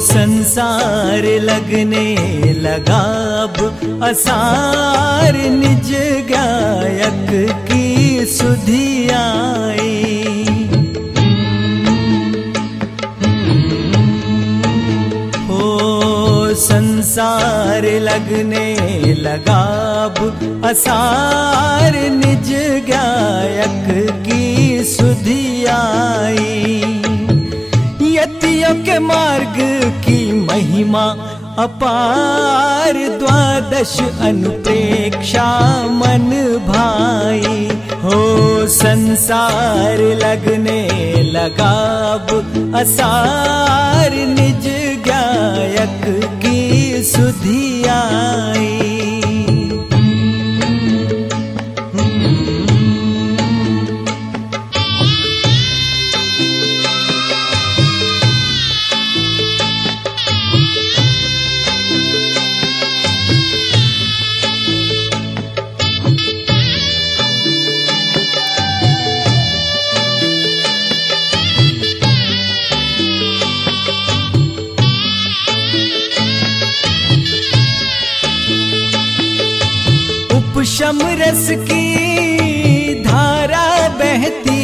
संसार लगने लगा अब असार, निज गायक की सुधि आई। हो संसार लगने लगा अब असार, निज गायक की सुधि आई। यतियों के मार्ग की महिमा अपार, द्वादश अनुप्रेक्षा मन भाई। हो संसार लगने लगा अब असार, निज गायक की सुधि आई। उपशम रस की धारा बहती,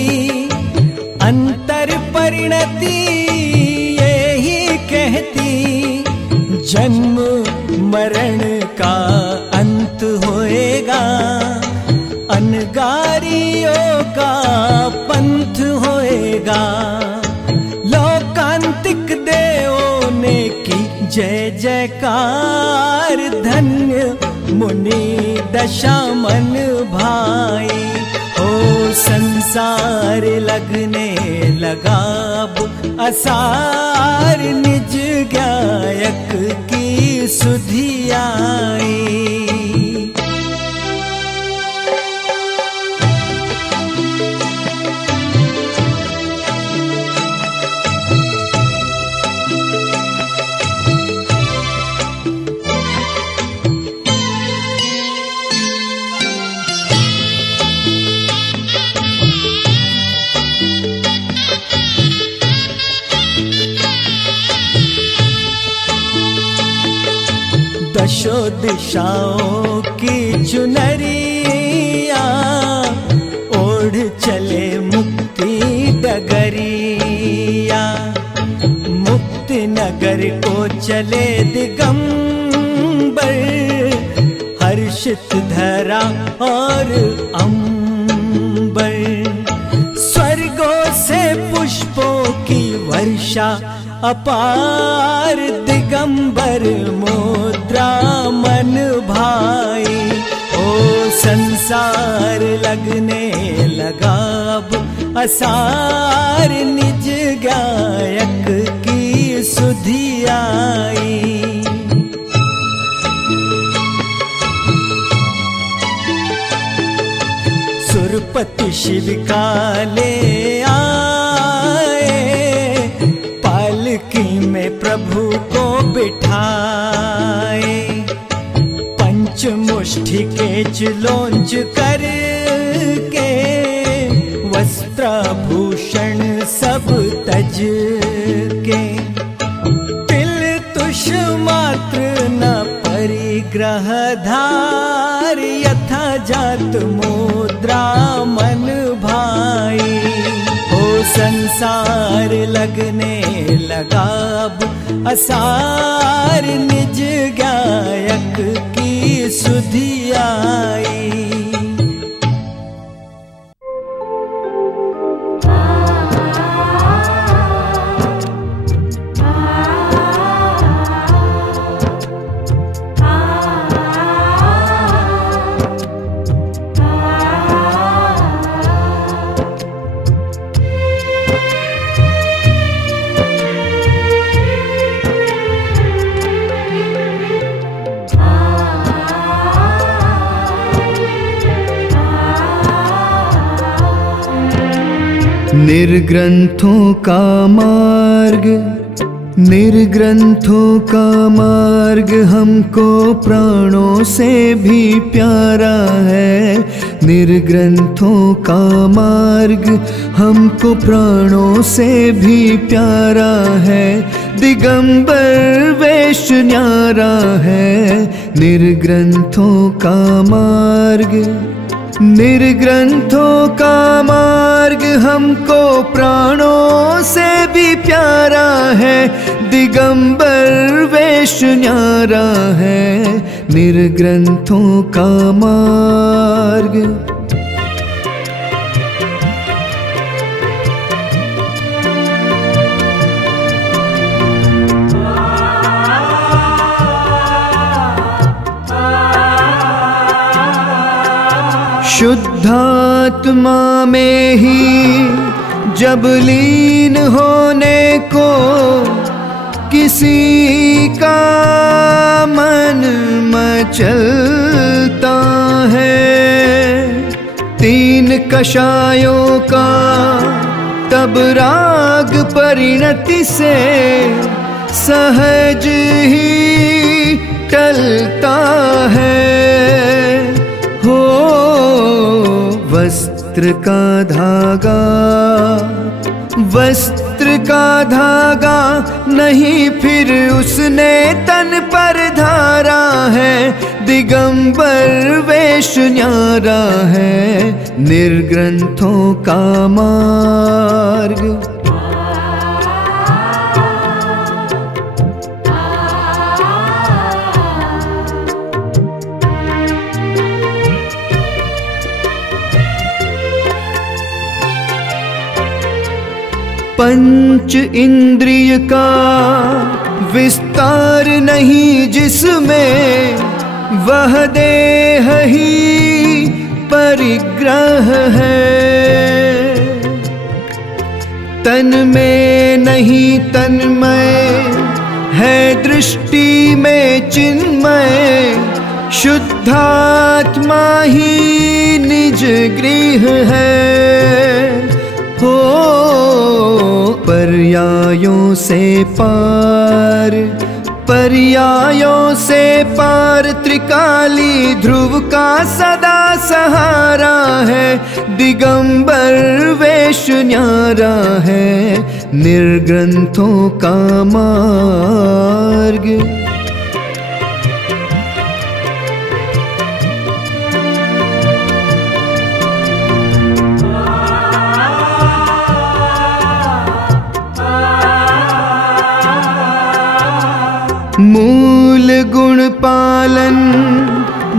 अंतर परिणति यही कहती। जन्म मरण का अंत होएगा, अनगारियों का पंथ होएगा। लोकांतिक देवों ने की जय जयकार, धन्य मुनि दशा मन भाई। ओ संसार लगने लगा अब असार, निज गायक की सुधि आई। दशो दिशाओं की चुनरिया, ओढ़ चले मुक्ति डगरिया। मुक्ति नगर को चले दिगंबर, हर्षित धरा और अंबर। स्वर्गों से पुष्पों की वर्षा अपार, दिगंबर मुद्रा मन भाई। ओ संसार लगने लगा अब असार, निज गायक की सुधि आई। सुरपति शिव काले आए, पालकी में प्रभु को बिठाए। पंचमुष्टि के चिलोंज करके, वस्त्राभूषण सब तज के। तिल तुष मात्र न परिग्रह धार, यथा जात मुद्रा मन भाई। हो संसार लगने लगा अब असार, निज गायक की सुधि आई। निर्ग्रंथों का मार्ग निर्ग्रंथों का मार्ग हमको प्राणों से भी प्यारा है। निर्ग्रंथों का मार्ग हमको प्राणों से भी प्यारा है। दिगंबर वेश न्यारा है निर्ग्रंथों का मार्ग। निर्ग्रंथों का मार्ग हमको प्राणों से भी प्यारा है। दिगंबर वेश न्यारा है निर्ग्रंथों का मार्ग। शुद्धात्मा में ही जब लीन होने को किसी का मन मचलता है। तीन कषायों का तब राग परिणति से सहज ही टलता है। हो वस्त्र का धागा, वस्त्र का धागा नहीं फिर उसने तन पर धारा है। दिगंबर वेश न्यारा है निर्ग्रंथों का मार्ग। पंच इंद्रिय का विस्तार नहीं जिसमें, वह देह ही परिग्रह है। तन में नहीं तन्मय है, दृष्टि में चिन्मय। शुद्धात्मा ही निज गृह है। हो पर्यायों से पार, पर्यायों से पार त्रिकाली ध्रुव का सदा सहारा है। दिगंबर वेश न्यारा है निर्ग्रंथों का मार्ग। मूल गुण पालन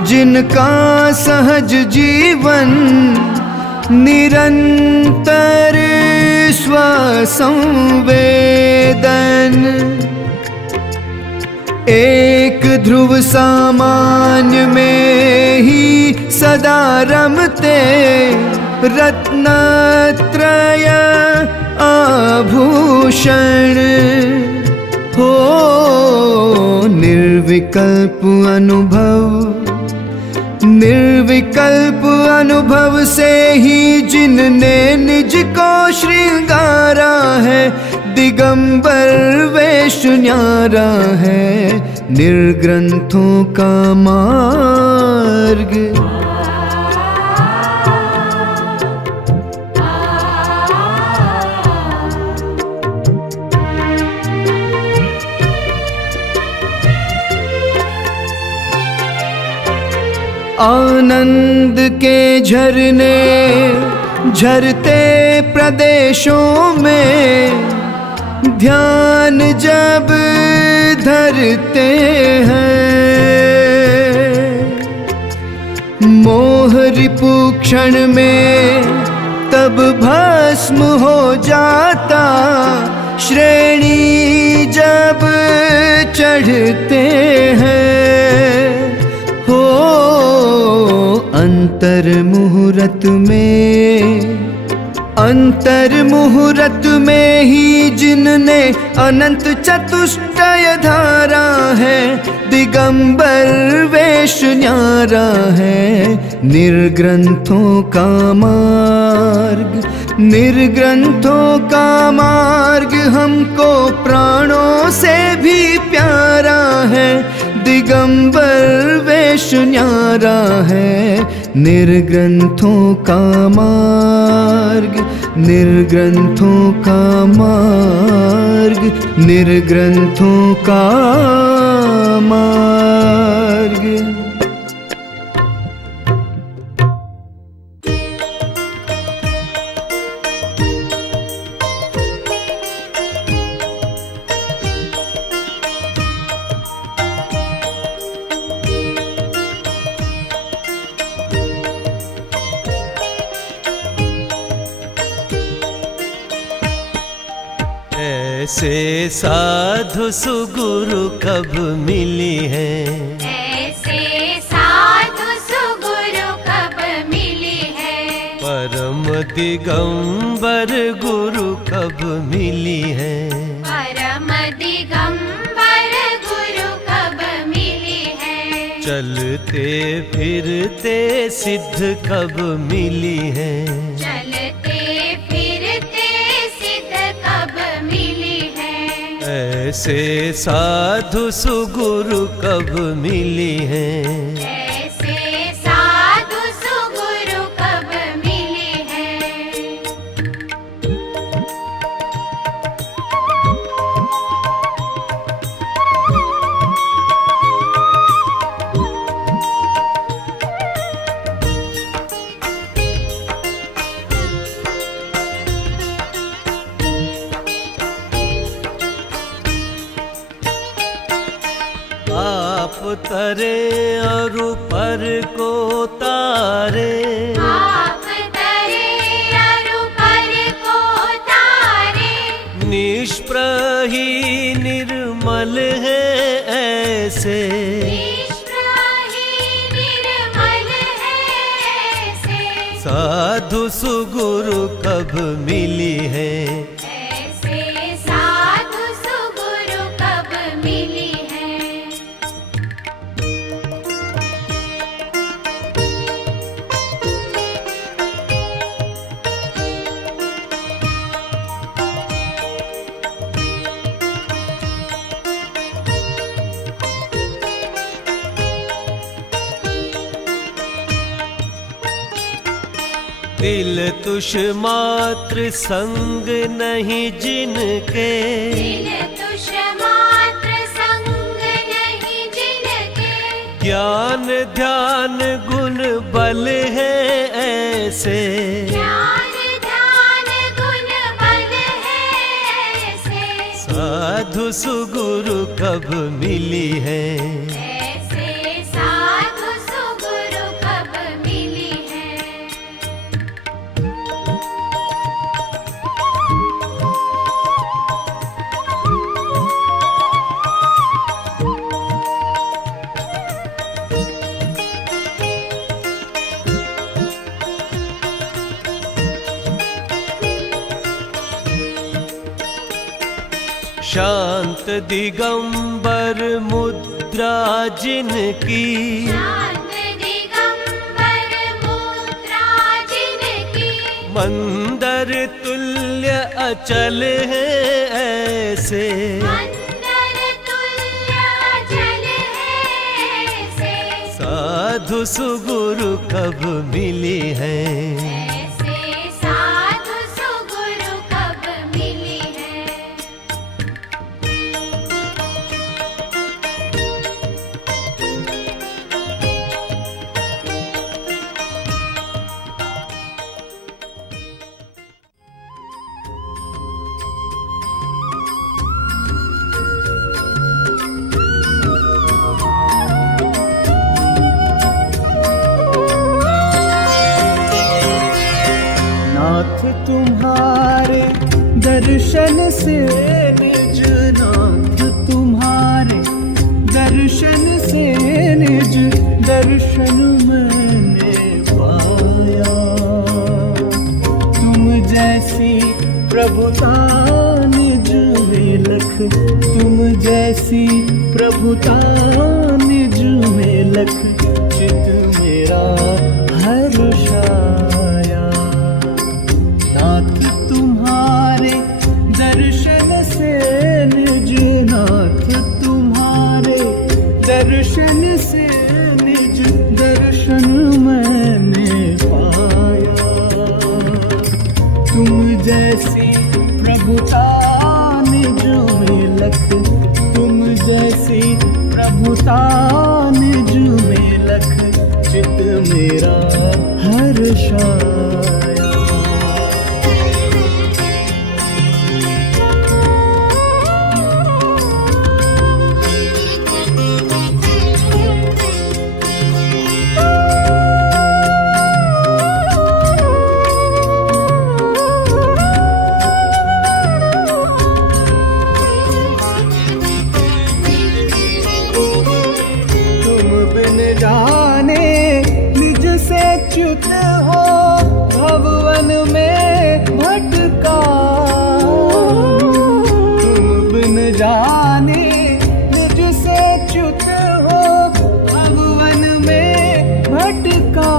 जिनका सहज जीवन, निरंतर स्वसंवेदन। एक ध्रुव सामान्य में ही सदा रमते, रत्नत्रय आभूषण। हो निर्विकल्प अनुभव, निर्विकल्प अनुभव से ही जिनने निज को श्रृंगारा है। दिगंबर वेश न्यारा है निर्ग्रंथों का मार्ग। आनंद के झरने झरते प्रदेशों में, ध्यान जब धरते हैं। मोह रिपु क्षण में तब भस्म हो जाता, श्रेणी जब चढ़ते हैं। हो अंतर मुहूर्त में, अंतर मुहूर्त में ही जिनने अनंत चतुष्टय धारा है। दिगंबर वेश न्यारा है निर्ग्रंथों का मार्ग। निर्ग्रंथों का मार्ग हमको प्राणों से भी प्यारा है, दिगंबर वेश न्यारा है। निर्ग्रंथों का मार्ग, निर्ग्रंथों का मार्ग, निर्ग्रंथों का मार्ग। ऐसे साधु सुगुरु कब मिली हैं? ऐसे साधु सुगुरु कब मिली है? परम दिगंबर गुरु कब मिली हैं? परम दिगंबर गुरु कब मिली है? चलते फिरते सिद्ध कब मिली हैं? चलते फिरते सिद्ध कब मिली है? ऐसे साधु सुगुरु कब मिली हैं? ऐसे साधु सुगुरु कब मिली है? आप तरे और पर को तारे, आप तरे और पर को तारे, निष्प्रही निर्मल है ऐसे। निष्प्रही निर्मल है ऐसे। साधु सुगुरु कब मिली है? ऐसे साधु सुगुरु कब मिली है? दिल तुष मात्र संग नहीं जिनके, दिल तुष मात्र संग नहीं जिनके, ज्ञान ध्यान गुण बल है ऐसे। ज्ञान ध्यान गुण बल है ऐसे। साधु सुगुरु कब मिली है? ऐसे साधु सुगुरु कब मिली है? शांत दिगंबर मुद्रा जिनकी, शांत दिगंबर मुद्रा जिनकी, मंदर तुल्य अचल है ऐसे। मंदर तुल्य अचल है ऐसे। साधु सुगुरु कब मिली है? ऐसे साधु सुगुरु कब मिली है? नाथ तुम्हारे दर्शन से निज, नाथ तुम्हारे दर्शन से निज, दर्शन मैंने पाया। तुम जैसी प्रभुता निज में लख, तुम जैसी प्रभुता निज में लख, चित मेरा हर्षाया। नाथ दर्शन से निज दर्शन मैंने पाया। तुम जैसी प्रभुता निज में लख, तुम जैसी प्रभुता निज में लख, चित मेरा हर्षाया। जाने निज से च्युत हो भवन में भटका। तुम बिन जाने निज से च्युत हो भवन में भटका।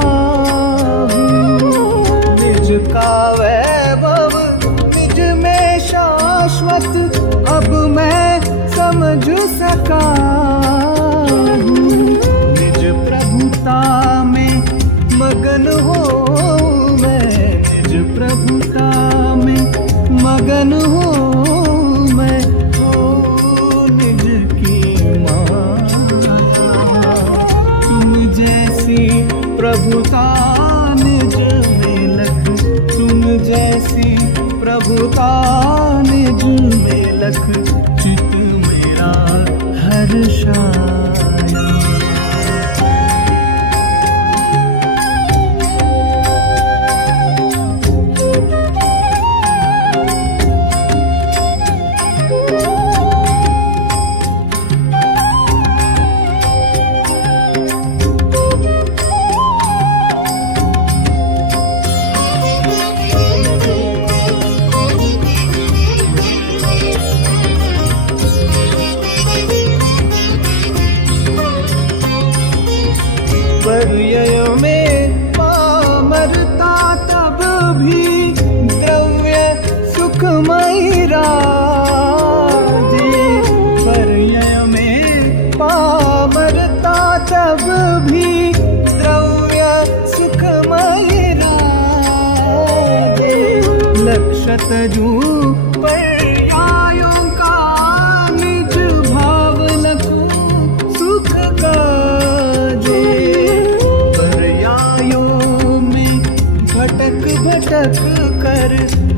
निज का वैभव निज में शाश्वत अब मैं समझ सका। में मगन हो मैं, निज प्रभुता में मगन हो मैं, हो निज की माया। तुम जैसी प्रभुता निज में लख, तुम जैसी प्रभुता निज में लख, चित मेरा हर्षाया। पर्यय में पामरता तब भी द्रव्य सुखमयी राजे। पर्यय में पामरता तब भी द्रव्य सुखमयी राजे। लक्षत जू पर्यायों का निज भाव लखूं सुख काजे। भटक कर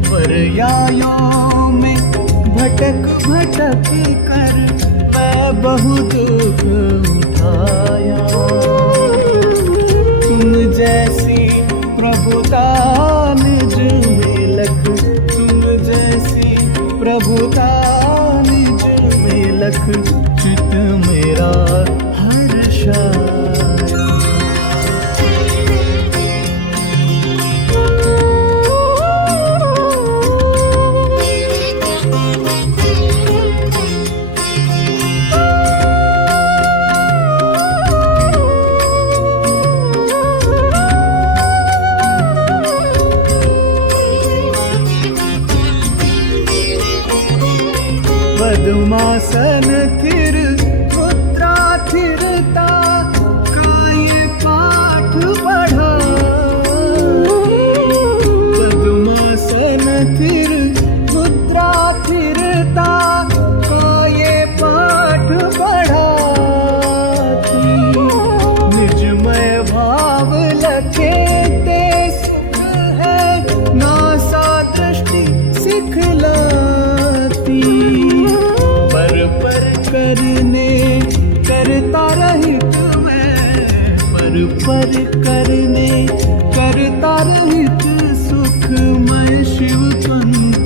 पर्यायों में भटक भटक कर मैं बहु दुख उठाया। तुम जैसी प्रभुता निज में लख, तुम जैसी प्रभुता निज में लख, चित मेरा हर्षाया। पद्मासन थिर मुद्रा थिरता काय पाठ पढ़ा। पद्मासन थिर मुद्रा थिरता काय पाठ पढ़ा। निजमय भाव लखे ते सुख है नासा दृष्टि सिखलाती। पर करने करता रहित मैं, पर करने करता रहित सुखमय शिव पंथ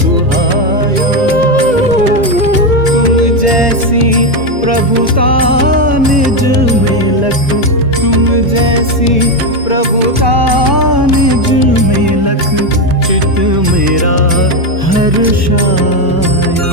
सुहाया। तुम जैसी प्रभुता निज में लख, तुम जैसी प्रभुता निज में लख, चित मेरा हर्षाया।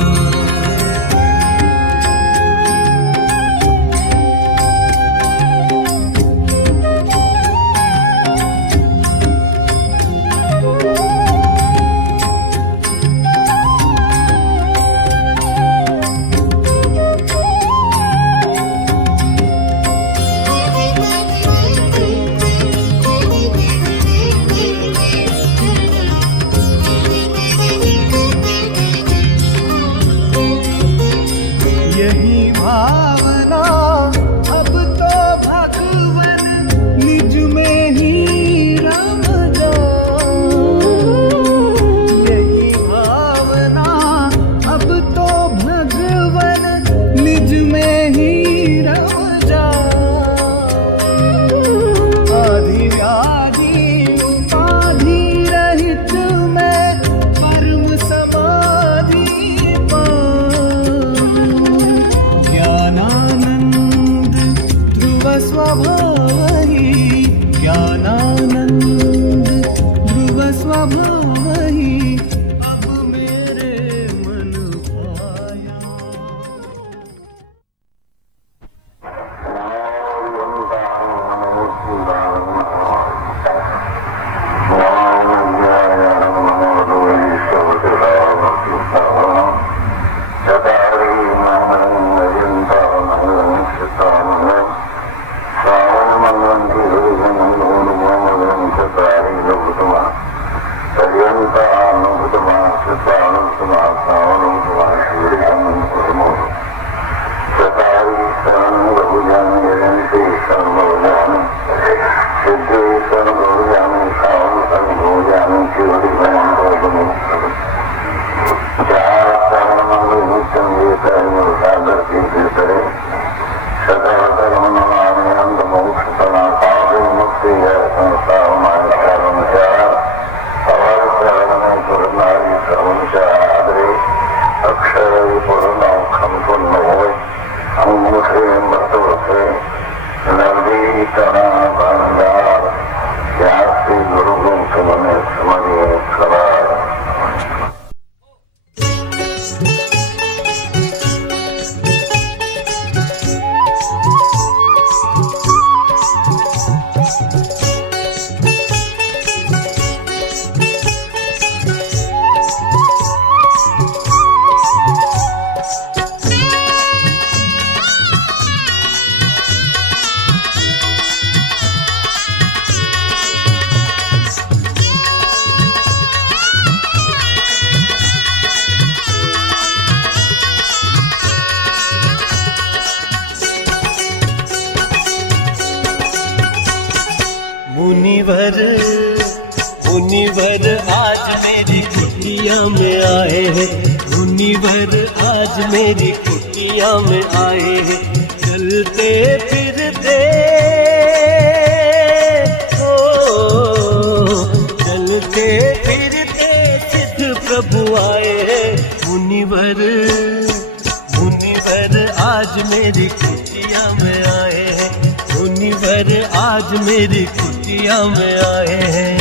मुनिवर मुनिवर आज मेरी कुटिया में आए हैं, मुनिवर आज मेरी कुटिया में आए हैं। चलते फिरते चलते फिरते सिद्ध प्रभु आए हैं। मुनिवर मुनिवर आज मेरी कुटिया में आए हैं, मुनिवर आज मेरी कुटिया में आए हैं।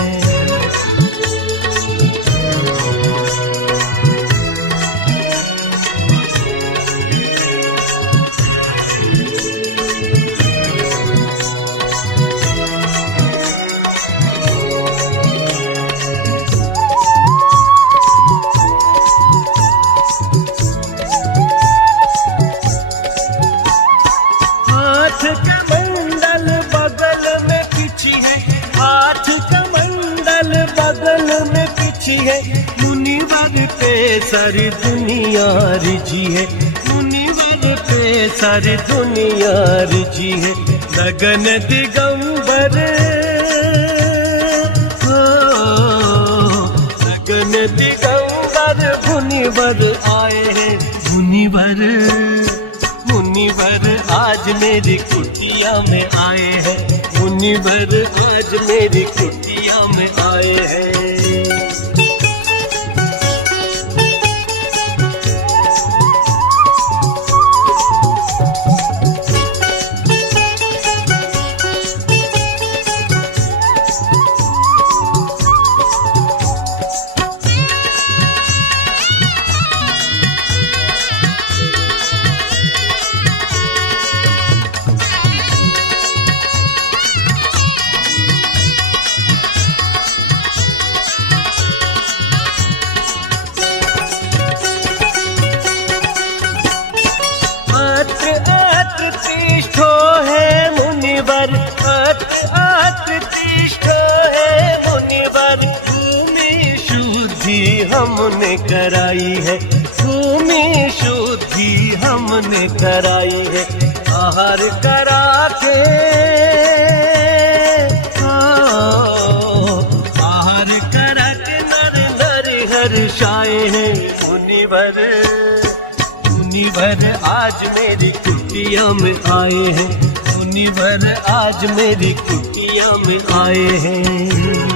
हाथ कमंडल बगल में किछि है, हाथ कमंडल बगल में किछि है। मुनिवर पे सारी दुनिया रिझी है, मुनिवर पे सारी दुनिया रिझी है। लगन दिगंबर लगन दिगंबर मुनिवर आए हैं। मुनिवर मुनिवर आज मेरी कुटिया में आए हैं, मुनिवर आज मेरी कुटिया में आए हैं। तिष्ठो है मुनिवर, तिष्ठो है मुनिवर। भूमि शुद्धि हमने कराई है, भूमि शुद्धि हमने कराई है। आहार करा के आहार करा के नर नर हर्षाए हैं। मुनिवर मुनिवर आज मेरी कुटिया में आए हैं, मुनिवर आज मेरी कुटिया में आए हैं।